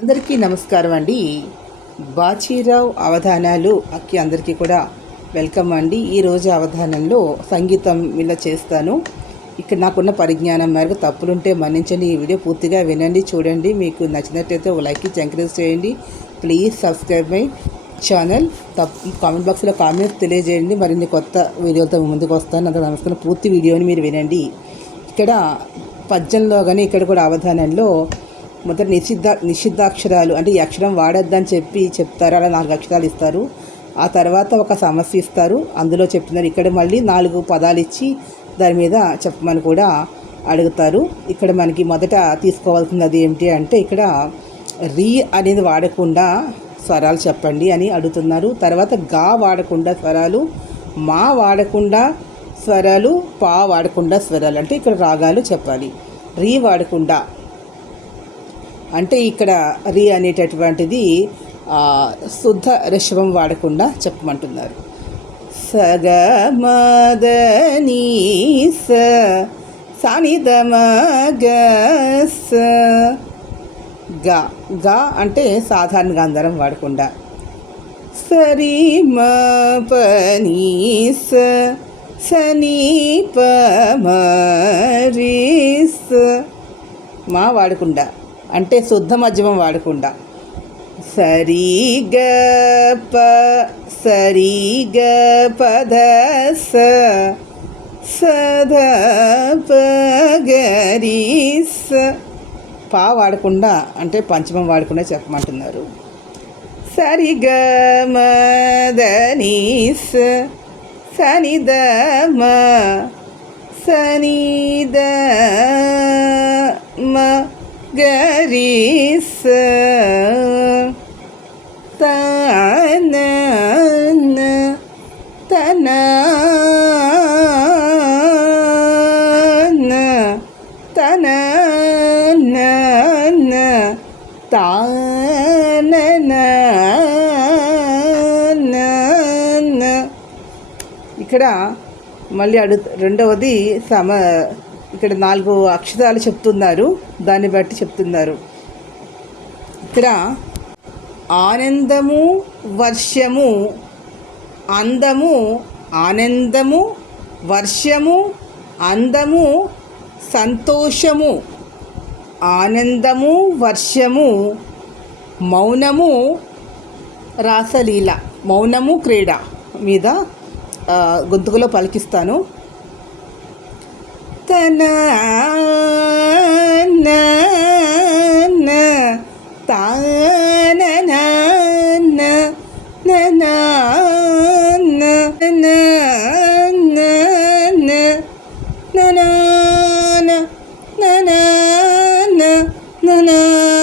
అందరికీ నమస్కారం అండి. బాచీరావు అవధానాలు అక్కి అందరికీ కూడా వెల్కమ్ అండి. ఈరోజు అవధానంలో సంగీతం ఇలా చేస్తాను. ఇక్కడ నాకున్న పరిజ్ఞానం మేరకు తప్పులుంటే మన్నించండి. ఈ వీడియో పూర్తిగా వినండి చూడండి. మీకు నచ్చినట్టయితే ఒక లైక్ ఇచ్చి ఎంకరేజ్ చేయండి. Please subscribe my channel. తప్పు కామెంట్ బాక్స్లో కామెంట్స్ తెలియజేయండి. మరిన్ని కొత్త వీడియోలతో ముందుకు వస్తాను. అందులో నమస్కారం. పూర్తి వీడియోని మీరు వినండి. ఇక్కడ పద్యంలో కానీ ఇక్కడ కూడా అవధానంలో మొదట నిషిద్ధ నిషిద్ధాక్షరాలు అంటే ఈ అక్షరం వాడొద్దని చెప్పి చెప్తారు అలా నాలుగు అక్షరాలు ఇస్తారు. ఆ తర్వాత ఒక సమస్య ఇస్తారు. అందులో చెప్తున్నారు ఇక్కడ మళ్ళీ నాలుగు పదాలు ఇచ్చి దాని మీద చెప్పమని కూడా అడుగుతారు. ఇక్కడ మనకి మొదట తీసుకోవాల్సినది ఏమిటి అంటే ఇక్కడ రీ అనేది వాడకుండా స్వరాలు చెప్పండి అని అడుగుతున్నారు. తర్వాత గా వాడకుండా స్వరాలు మా వాడకుండా స్వరాలు పా వాడకుండా స్వరాలు అంటే ఇక్కడ రాగాలు చెప్పాలి. రీ వాడకుండా అంటే ఇక్కడ రి అనేటటువంటిది శుద్ధ రిషభం వాడకుండా చెప్పమంటున్నారు. సగమదని స సానిదమగస్గా గా అంటే సాధారణంగా అందరం వాడకుండా. సరి మ పని స సని ప స మా వాడకుండా. అంటే శుద్ధ మద్యమం వాడకుండా. సరిగ ప సరిగ పద స సధ ప స. పా వాడకుండా అంటే పంచమం వాడకుండా చెప్పమంటున్నారు. సరిగ మదనీస సనిద మ. సనిద మ. గరి తన తన తన ఇక్కడ మళ్ళీ అడు రెండవది సమ ఇక్కడ నాలుగు అక్షరాలు చెప్తున్నారు. దాన్ని బట్టి చెప్తున్నారు. ఇక్కడ ఆనందము వర్షము అందము ఆనందము వర్షము అందము సంతోషము ఆనందము వర్షము మౌనము రాసలీల మౌనము క్రీడ మీద గొంతుకులో పలికిస్తాను. തന na na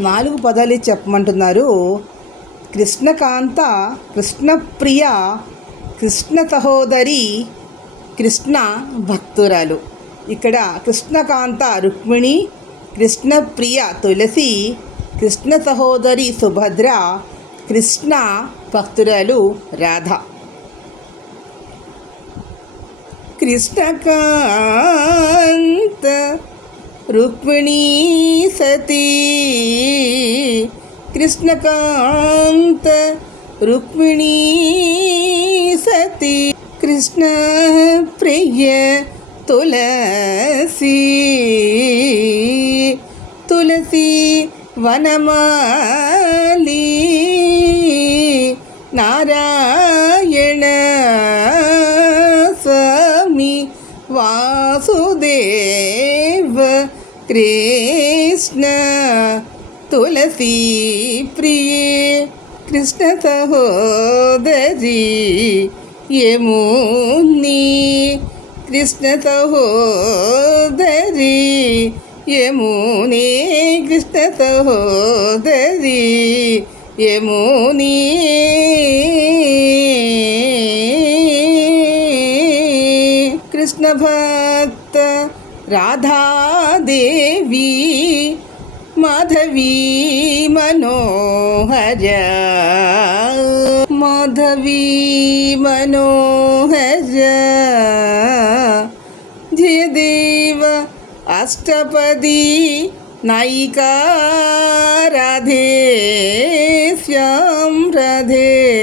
నాలుగు పదాలు చెప్పమంటున్నారు. కృష్ణకాంత కృష్ణప్రియ కృష్ణ సహోదరి కృష్ణ భక్తురాలు ఇక్కడ కృష్ణకాంత రుక్మిణి కృష్ణప్రియ తులసి కృష్ణ సహోదరి సుభద్ర కృష్ణ భక్తురాలు రాధ. కృష్ణకాంత రుక్మిణీ సతీ కృష్ణకాంత రుక్మిణీ సతి కృష్ణ ప్రియ తులసి తులసి వనమాలి నారాయణ స్వామి వాసుదేవ కృష్ణ తులసి ప్రియే కృష్ణ సహోదరి యముని కృష్ణ సహోదరి యముని కృష్ణ సహోదరి యముని కృష్ణ భక్త రాధాదేవి మాధవీ राष्ट्रपदी नायिका राधे श्याम राधे।